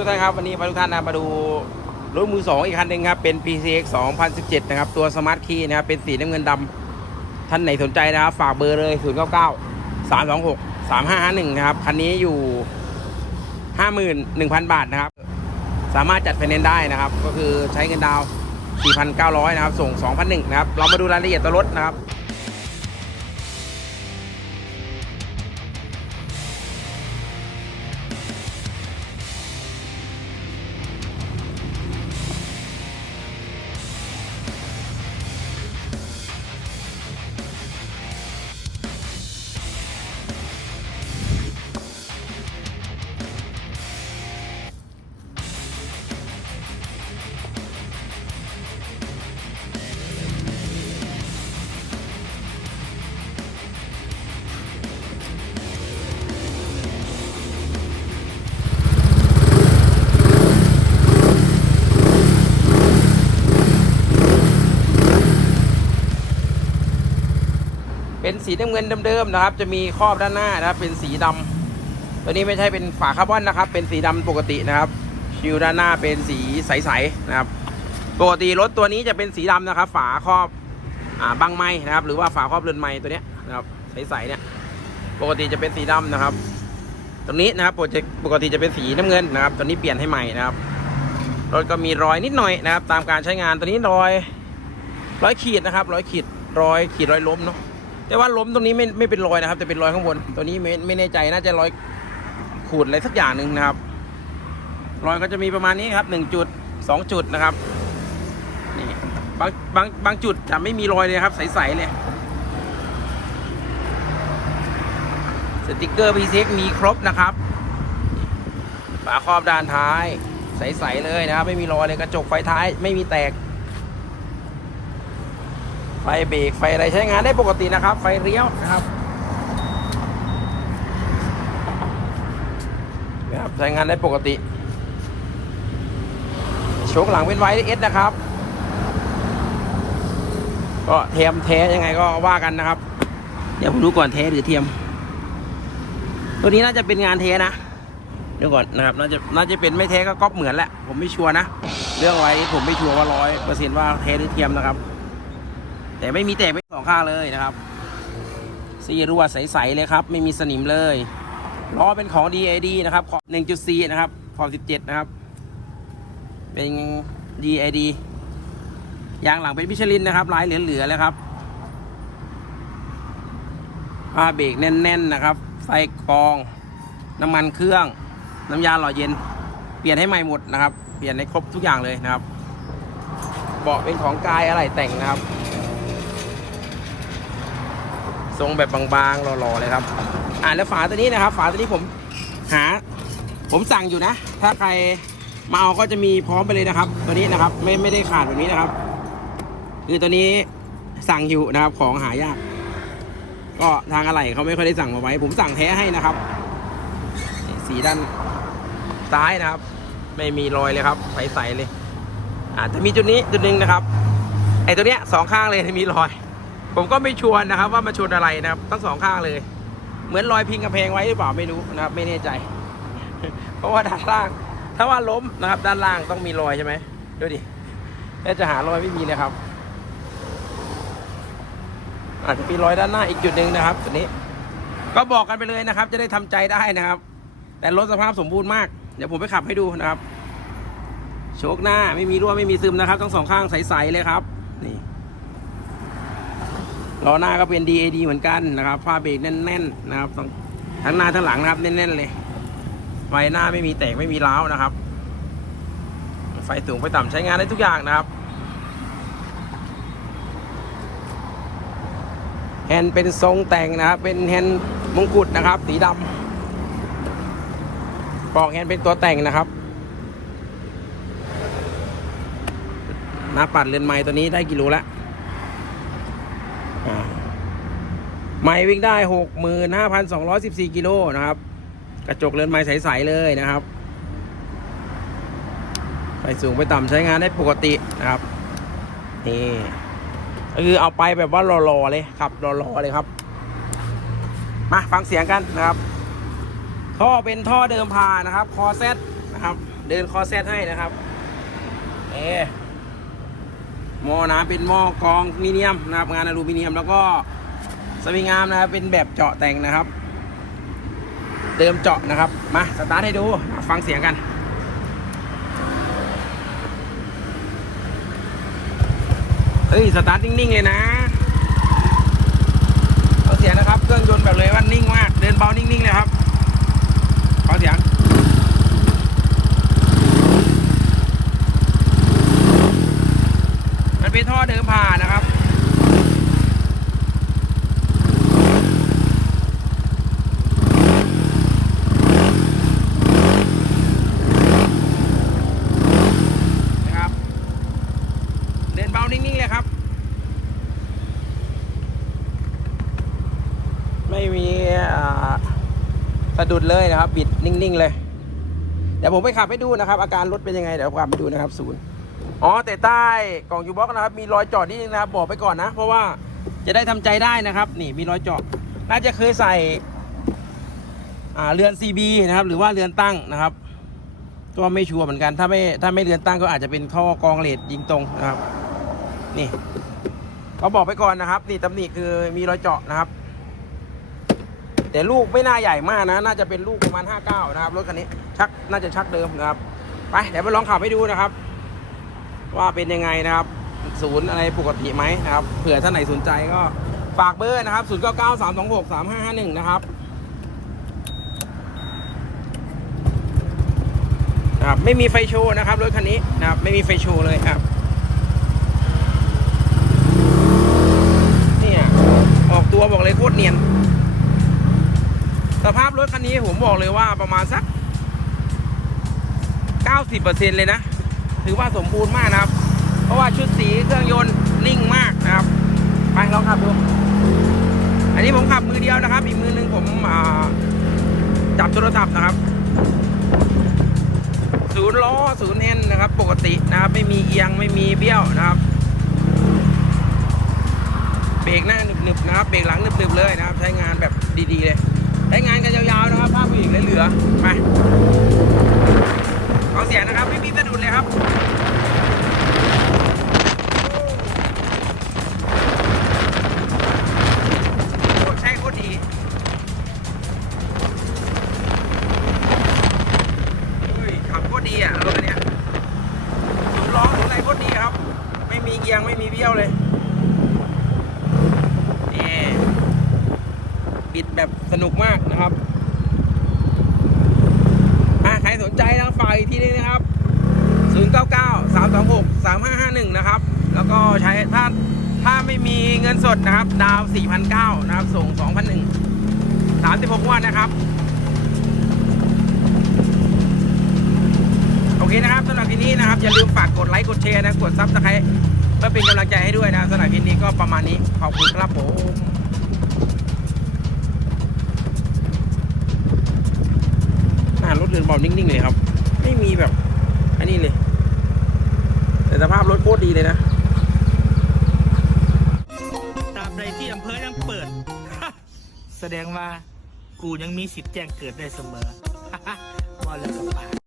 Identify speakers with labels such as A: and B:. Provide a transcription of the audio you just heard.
A: ทุกท่านครับวันนี้พาทุกท่านนะมาดูรถมือสองอีกคันหนึ่งครับเป็น PCX 2017 นะครับ ตัว Smart Key นะครับเป็นสีน้ำเงินดำท่านไหนสนใจนะครับ ฝากเบอร์เลย 099 326 3551 นะครับ คันนี้อยู่ 51,000 บาทนะครับ สามารถจัดไฟแนนซ์ได้นะครับ ก็คือใช้เงินดาวน์4,900 นะครับ ส่ง 2,001 นะครับ เรามาดูรายละเอียดตัวรถนะครับ เป็นสีน้ำเงินเดิมๆนะครับ จะมีครอบด้านหน้านะครับ เป็นสีดำตัวนี้ไม่ใช่เป็นฝาคาร์บอนนะครับ เป็นสีดำปกตินะครับ ชิวด้านหน้าเป็นสีใสๆนะครับ ปกติรถตัวนี้จะเป็นสีดำนะครับ ฝาครอบอ่าบังไม้นะครับ หรือว่าฝาครอบเรือนไม้ตัวเนี้ยนะครับ ใสๆเนี่ยปกติจะเป็นสีดำนะครับ ตรงนี้นะครับปกติจะเป็นสีน้ำเงินนะครับ ตอนนี้เปลี่ยนให้ใหม่นะครับรถก็มีรอยนิดหน่อยนะครับ ตามการใช้งานตัวนี้รอยร้อยขีดนะครับร้อยขีดรอยขีดรอยล้มเนาะ แต่ว่าล้มตรงนี้ไม่ไม่เป็นรอยนะครับ แต่เป็นรอยข้างบน ตัวนี้ไม่ไม่แน่ใจน่าจะรอยขูดอะไรสักอย่างหนึ่งนะครับ รอยก็จะมีประมาณนี้ครับหนึ่งจุดสองจุดนะครับนี่บางบางบางจุดจะไม่มีรอยเลยครับ ใสๆเลยสติกเกอร์พีเซ็กมีครบนะครับฝาครอบด้านท้าย ใสๆเลยนะครับ ไม่มีรอยเลยกระจกไฟท้ายไม่มีแตก ไฟเบรกไฟอะไรใช้งานได้ปกตินะครับ ไฟเลี้ยวนะครับนะครับใช้งานได้ปกติโชคหลังเป็นไวเอสนะครับ ก็เทียมแท้ยังไงก็ว่ากันนะครับ เดี๋ยวผมดูก่อนแท้หรือเทียม ตัวนี้น่าจะเป็นงานเทนะเดี๋ยวก่อนนะครับน่าจะน่าจะเป็นไม่เทก็ก๊อปเหมือนแหละผมไม่ชัวร์นะ เรื่องไว้ผมไม่ชัวร์ว่าร้อยเปอร์เซ็นต์ว่าเทหรือเทียมนะครับ แต่ไม่มีแตกไม่สองข้างเลยนะครับซีรั่วใสๆเลยครับ ไม่มีสนิมเลยล้อเป็นของ DAD นะครับขอบ1.4 นะครับขอบ17 นะครับ เป็น DAD ยางหลังเป็นมิชลินนะครับลายเหลือๆเลยครับผ้าเบรกแน่น ๆ นะครับไฟกอง น้ำมันเครื่อง น้ำยาหล่อเย็น เปลี่ยนให้ใหม่หมดนะครับ เปลี่ยนให้ครบทุกอย่างเลยนะครับ เบาะเป็นของกายอะไรแต่งนะครับ ทรงแบบบางๆหล่อๆเลยครับ อ่าแล้วฝาตัวนี้นะครับ ฝาตัวนี้ผมหา ผมสั่งอยู่นะ ถ้าใครมาเอาก็จะมีพร้อมไปเลยนะครับ ตัวนี้นะครับ ไม่ไม่ได้ขาดแบบนี้นะครับ คือตัวนี้สั่งอยู่นะครับ ของหายาก ก็ทางอะไรเขาไม่ค่อยได้สั่งมาไว้ ผมสั่งแท้ให้นะครับ สีด้านซ้ายนะครับ ไม่มีรอยเลยครับใสๆเลยอาจจะมีจุดนี้จุดหนึ่งนะครับ ไอ้ตัวเนี้ยสองข้างเลยมีรอย ผมก็ไม่ชวนนะครับ ว่ามาชนอะไรนะครับ ทั้งสองข้างเลย เหมือนรอยพิงกระเพงไว้หรือเปล่าไม่รู้นะครับ ไม่แน่ใจ เพราะว่าด้านล่าง ถ้าว่าล้มนะครับ ด้านล่างต้องมีรอยใช่ไหมดูดิแล้วจะหารอยไม่มีเลยครับ อาจจะมีรอยด้านหน้าอีกจุดหนึ่งนะครับตัวนี้ ก็บอกกันไปเลยนะครับ จะได้ทำใจได้นะครับ แต่รถสภาพสมบูรณ์มาก เดี๋ยวผมไปขับให้ดูนะครับโชคหน้าไม่มีรั่วไม่มีซึมนะครับทั้งสองข้างใสๆเลยครับ นี่ ล้อหน้าก็เป็น DAD เหมือนกันนะครับผ้าเบรกแน่นๆนะครับทั้งหน้าทั้งหลังนะครับแน่นๆเลยไฟหน้าไม่มีแตกไม่มีร้าวนะครับ ไฟสูงไฟต่ำใช้งานได้ทุกอย่างนะครับแฮนด์เป็นทรงแต่งนะครับ เป็นแฮนด์มงกุฎนะครับ สีดำปลอกแฮนด์เป็นตัวแต่งนะครับหน้าปัดเรือนไม้ตัวนี้ได้กิโลละอ่า ไม้วิ่งได้หกหมื่นห้าพันสองร้อยสิบสี่กิโลนะครับ กระจกเรือนไม้ใสๆเลยนะครับไปสูงไปต่ำใช้งานได้ปกตินะครับนี่ก็คือเอาไปแบบว่ารอๆเลยขับรอๆเลยครับ มาฟังเสียงกันนะครับ ท่อเป็นท่อเดิมพานะครับ คอเซตนะครับ เดินคอแซดให้นะครับเอหม้อน้ำเป็นหม้อกรองมีเนียมนะครับ งานอลูมิเนียมแล้วก็ สวิงอาร์มนะครับเป็นแบบเจาะแต่งนะครับ เติมเจาะนะครับ มาสตาร์ทให้ดูฟังเสียงกันเฮ้ยสตาร์ทนิ่งๆเลยนะเอาเสียงนะครับ เครื่องยนต์แบบเลยว่านิ่งมาก เดินเบานิ่งๆเลยครับขอเสียง มันเป็นท่อเดิมผ่านนะครับ นะครับ เดินเบานิ่ง ๆ เลยครับ ไม่มีอ่า สะดุดเลยนะครับ บิดนิ่ง ๆ เลย เดี๋ยวผมไปขับให้ดูนะครับ อาการรถเป็นยังไง เดี๋ยวผมขับไปดูนะครับศูนย์อ๋อแต่ใต้กล่องยูบ็อกนะครับ มีรอยเจอดนิดนึงนะครับ บอกไปก่อนนะ เพราะว่าจะได้ทำใจได้นะครับ นี่มีรอยเจาะน่าจะเคยใส่อ่าเรือน CB นะครับ หรือว่าเรือนตั้งนะครับก็ไม่ชัวร์เหมือนกันถ้าไม่ถ้าไม่เรือนตั้งก็อาจจะเป็นท่อกรองเลดยิงตรงนะครับ นี่เขาบอกไปก่อนนะครับ นี่ตำหนิคือมีรอยเจาะนะครับ แต่ลูกไม่น่าใหญ่มากนะ น่าจะเป็นลูกประมาณ 59 นะครับรถคันนี้ชักน่าจะชักเดิมนะครับ ไปเดี๋ยวไปลองขับให้ดูนะครับ ว่าเป็นยังไงนะครับ ศูนย์อะไรปกติไหมนะครับ เผื่อท่านไหนสนใจก็ฝากเบอร์นะครับ 0 9 9 3 2 6 3 5 5 1 นะครับนะครับ ไม่มีไฟโชว์นะครับรถคันนี้นะครับ ไม่มีไฟโชว์เลยครับ เนี่ยออกตัวบอกเลยโคตรเนียน สภาพรถคันนี้ผม บอกเลยว่าประมาณสัก 90%เลยนะ ถือว่าสมบูรณ์มากนะครับ เพราะว่าชุดสีเครื่องยนต์นิ่งมากนะครับ ไปลองขับดู อันนี้ผมขับมือเดียวนะครับ อีกมือหนึงผมจับโทรศัพท์นะครับศูนย์ล้อศูนย์เอ็นนะครับ ปกตินะครับ ไม่มีเอียงไม่มีเบี้ยวนะครับเบรกหน้าหนึบๆนะครับเบรกหลังหนึบๆเลยนะครับ ใช้งานแบบดีๆเลย ใช้งานกันยาวๆนะครับภาพผู้หญิงเหลือๆไปเอาเสียนะครับไม่มีสะดุดเลยครับากนะครับอะใครสนใจนะฝากอีกทีนึงนะครับ 099 326 3551 นะครับ แล้วก็ใช้ถ้าถ้าไม่มีเงินสดนะครับ ดาว 4,900 นะครับ ส่ง 2,001 36งวันนะครับ โอเคนะครับสำหรับคลิปนี้นะครับ อย่าลืมฝากกดไลค์ กดแชร์นะ กดซับสไครต์เพื่อเป็นกำลังใจให้ด้วยนะสำหรับคลิปนี้ก็ประมาณนี้ ขอบคุณครับผมหน้า รถเรือนบานิ่งๆเลยครับ ไม่มีแบบ อันนี้เลย แต่สภาพรถโคตรดีเลยนะ
B: ตราบใดที่อำเภอยังเปิด แสดงว่ากูยังมีสิทธิ์แจ้งเกิดได้เสมอบอลแล้วกับปาก